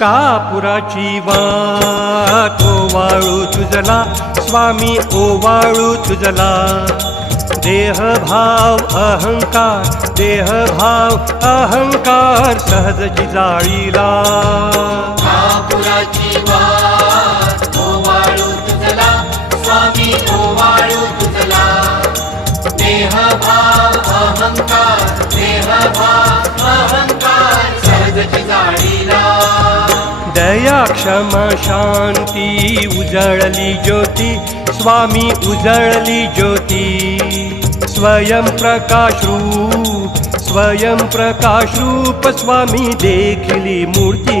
कापुराची वाट ओवाळू तुझला स्वामी ओवाळू तुझला देहभाव अहंकार सहजची जाळीला कापुराची वाट ओवाळू तुझला स्वामी ओवाळू तुझला देहभाव अहंकार सहजची जाळीला दया क्षमा शांती उजळली ज्योती स्वामी उजळली ज्योती स्वयं प्रकाश रूप स्वामी देखली मूर्ती